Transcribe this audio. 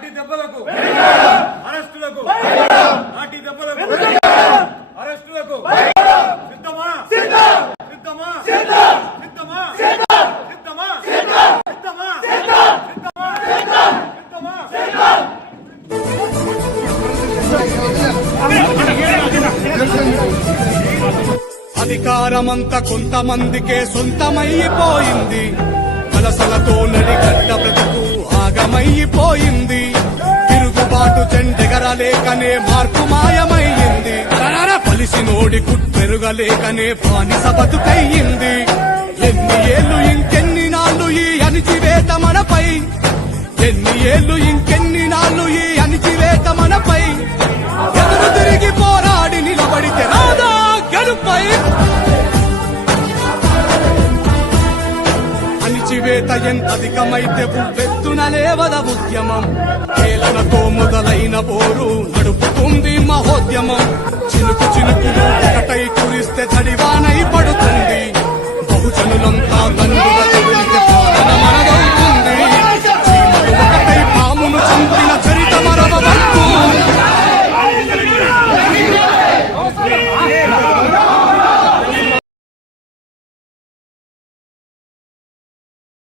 లాఠీ దెబ్బలకు అరెస్టులకు లాఠీ దెబ్బలకు అరెస్టులకు సిద్ధమా సిద్ధమా సిద్ధమా సిద్ధమా సిద్ధమా సిద్ధమా అధికారమంతా కొంతమందికే సొంతమైపోయింది. వలసలతో నడిగడ్డ బ్రతుకు ఆగమైపోయింది. తిరుగుబాటు చెండెగరలేకనే మార్పు మాయమైంది. పలిసి నోడి కుట్టెరుగలేకనే బానిస బతుకయ్యింది. ఎన్ని ఏళ్ళు ఇంకెన్ని నాళ్ళు ఈ అణిచివేత మనపై, ఎన్ని ఏళ్ళు ఇంకెన్ని నాళ్ళు ఈ అణిచివేత మనపై. ఎదురు తిరిగి పోరాడి నిలబడితే రాదా గెలుపై. అణిచివేత ఎంత అధికమైతే ఉవ్వెత్తున లేవద ఉద్యమం. కేలనతో మొదలైన పోరు నడుపుతుంది మహోద్యమం. చినుకు